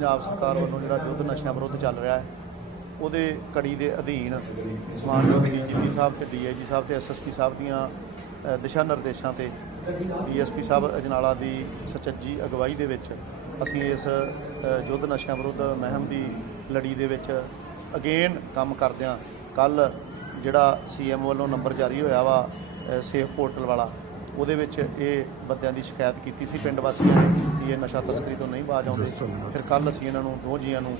ਪੰਜਾਬ ਸਰਕਾਰ ਵੱਲੋਂ ਜਿਹੜਾ ਯੁੱਧ ਨਸ਼ਿਆਂ ਵਿਰੁੱਧ ਚੱਲ ਰਿਹਾ ਹੈ, ਉਹਦੇ ਕੜੀ ਦੇ ਅਧੀਨ ਸਮਾਨਯੋਗ ਡੀਜੀਪੀ ਸਾਹਿਬ ਤੇ ਡੀਆਈਜੀ ਸਾਹਿਬ ਤੇ ਐਸਐਸਪੀ ਸਾਹਿਬ ਦੀਆਂ ਦਿਸ਼ਾ ਨਿਰਦੇਸ਼ਾਂ ਤੇ ਡੀਐਸਪੀ ਸਾਹਿਬ ਅਜਨਾਲਾ ਦੀ ਸੁਚੱਜੀ ਅਗਵਾਈ ਦੇ ਵਿੱਚ ਅਸੀਂ ਇਸ ਯੁੱਧ ਨਸ਼ਿਆਂ ਵਿਰੁੱਧ ਮਹਿਮ ਦੀ ਲੜੀ ਦੇ ਵਿੱਚ ਅਗੇਨ ਕੰਮ ਕਰਦਿਆਂ ਕੱਲ ਜਿਹੜਾ ਸੀਐਮ ਵੱਲੋਂ ਨੰਬਰ ਜਾਰੀ ਹੋਇਆ ਵਾ ਸੇਫ ਪੋਰਟਲ ਵਾਲਾ ਉਹਦੇ ਵਿੱਚ ਇਹ ਬੰਦਿਆਂ ਦੀ ਸ਼ਿਕਾਇਤ ਕੀਤੀ ਸੀ ਪਿੰਡ ਵਾਸੀਆਂ ਨੇ ਕਿ ਇਹ ਨਸ਼ਾ ਤਸਕਰੀ ਤੋਂ ਨਹੀਂ ਬਾਜ ਆਉਂਦੇ। ਫਿਰ ਕੱਲ ਅਸੀਂ ਇਹਨਾਂ ਨੂੰ ਦੋ ਜੀਆਂ ਨੂੰ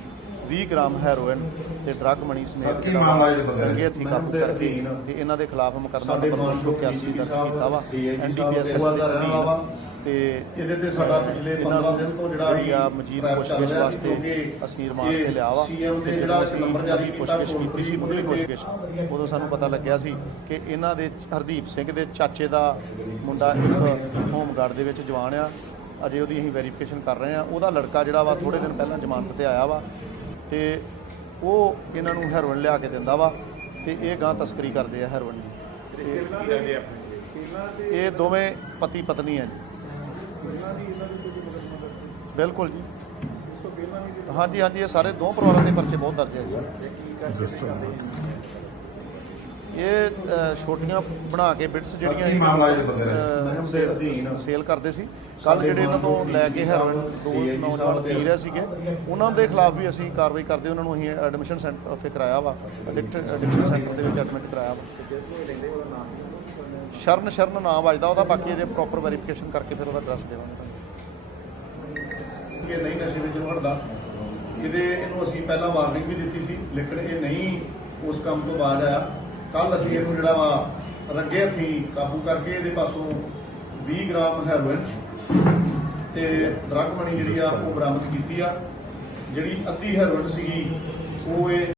20 ਗ੍ਰਾਮ ਹੈਰੋਇਨ ਤੇ ਡਰੱਗ ਮਨੀ ਸਮੇਤ ਅੱਗੇ ਹੱਥੀਂ ਕਾਬੂ ਕਰਕੇ ਤੇ ਇਹਨਾਂ ਦੇ ਖਿਲਾਫ ਮੁਕੱਦਮਾ ਨੰਬਰ ਕੋਲ 281 ਦਰਜ ਕੀਤਾ ਵਾ। ਐਨਡੀਪੀਐਸ ਦਾ ਰਹਿਣ ਵਾਲਾ ਵਾ। ਤੇ ਇਹਦੇ ਤੇ ਸਾਡਾ ਪਿਛਲੇ 15 ਦਿਨ ਤੋਂ ਜਿਹੜਾ ਜਿਹੜੀ ਆ ਮਜੀਦ ਰਿਹਾ ਵਾਸਤੇ ਅਸੀਂ ਰਿਮਾਂਡ ਤੇ ਲਿਆ ਵਾ CM ਦੇ ਤੇ ਜਿਹੜਾ ਨੰਬਰ ਜਾਰੀ ਕੀਤਾ, ਪੁੱਛਗਿੱਛ ਕੀਤੀ ਸੀ ਉਹਦੀ ਪੁੱਛਗਿੱਛ ਉਦੋਂ ਸਾਨੂੰ ਪਤਾ ਲੱਗਿਆ ਸੀ ਕਿ ਇਹਨਾਂ ਦੇ ਹਰਦੀਪ ਸਿੰਘ ਦੇ ਚਾਚੇ ਦਾ ਮੁੰਡਾ ਇੱਕ ਹੋਮਗਾਰਡ ਦੇ ਵਿੱਚ ਜਵਾਨ ਆ ਅਜੇ ਉਹਦੀ ਅਸੀਂ ਵੈਰੀਫਿਕੇਸ਼ਨ ਕਰ ਰਹੇ ਆ ਉਹਦਾ ਲੜਕਾ ਜਿਹੜਾ ਵਾ ਥੋੜੇ ਦਿਨ ਪਹਿਲਾਂ ਜ਼ਮਾਨਤ ਤੇ ਆਇਆ ਵਾ ਤੇ ਉਹ ਇਹਨਾਂ ਨੂੰ ਹੈਰੋਇਨ ਲਿਆ ਕੇ ਦਿੰਦਾ ਵਾ ਤੇ ਇਹ ਗਾਂ ਤਸਕਰੀ ਕਰਦੇ ਆ ਹੈਰੋਇਨ ਦੀ। ਇਹ ਦੋਵੇਂ ਪਤੀ ਪਤਨੀ ਹੈ ਜੀ। ਬਿਲਕੁਲ ਜੀ। ਹਾਂਜੀ ਹਾਂਜੀ ਇਹ ਸਾਰੇ ਦੋ ਪਰਿਵਾਰਾਂ ਦੇ ਪਰਚੇ ਬਹੁਤ ਦਰਜ ਹੈ ਜੀ ਇਹ ਛੋਟੀਆਂ ਬਣਾ ਕੇ ਬਿਟਸ ਜਿਹੜੀਆਂ ਕੀ ਮਾਮਲਾ ਇਹਦੇ ਬੰਦੇ ਦਾ? ਮਹਿਮ ਦੇ ਅਧੀਨ ਸੇਲ ਕਰਦੇ ਸੀ। ਕੱਲ ਜਿਹੜੇ ਇਹਨਾਂ ਤੋਂ ਲੈ ਕੇ ਹੈਰੋਇਨ ਦੋ ਨੌਜਵਾਨ ਪੀ ਰਹੇ ਸੀਗੇ ਉਹਨਾਂ ਦੇ ਖਿਲਾਫ ਵੀ ਅਸੀਂ ਕਾਰਵਾਈ ਕਰਦੇ ਉਹਨਾਂ ਨੂੰ ਅਸੀਂ ਐਡਮਿਸ਼ਨ ਸੈਂਟਰ ਉੱਥੇ ਕਰਾਇਆ ਵਾ। ਐਡਿਕਟ ਐਡਿਕਸ਼ਨ ਸੈਂਟਰ ਦੇ ਵਿੱਚ ਐਡਮਿਟ ਕਰਾਇਆ ਵਾ। ਸ਼ਰਨ ਸ਼ਰਨ ਨਾਮ ਵੱਜਦਾ ਉਹਦਾ ਬਾਕੀ ਅਜੇ ਪ੍ਰੋਪਰ ਵੈਰੀਫਿਕੇਸ਼ਨ ਕਰਕੇ ਫਿਰ ਉਹਦਾ ਐਡਰੈਸ ਦੇਵਾਂਗੇ ਤੁਹਾਨੂੰ। ਇਹ ਨਹੀਂ ਨਸ਼ੇ ਵਿੱਚ ਨੂੰ ਹਟਦਾ ਇਹਦੇ ਇਹਨੂੰ ਅਸੀਂ ਪਹਿਲਾਂ ਵਾਰਨਿੰਗ ਵੀ ਦਿੱਤੀ ਸੀ ਲੇਕਿਨ ਇਹ ਨਹੀਂ ਉਸ ਕੰਮ ਤੋਂ ਬਾਅਦ ਆਇਆ। ਕੱਲ ਅਸੀਂ ਇਹਨੂੰ ਜਿਹੜਾ ਵਾ ਰੱਗੇ ਹੱਥੀਂ ਕਾਬੂ ਕਰਕੇ ਇਹਦੇ ਪਾਸੋਂ 20 ਗ੍ਰਾਮ ਹੈਰੋਇਨ ਤੇ ਡਰੱਗ ਮਨੀ ਜਿਹੜੀ ਆ, ਉਹ ਬਰਾਮਦ ਕੀਤੀ ਆ। ਜਿਹੜੀ ਅੱਧੀ ਹੈਰੋਇਨ ਸੀਗੀ, ਉਹ ਇਹ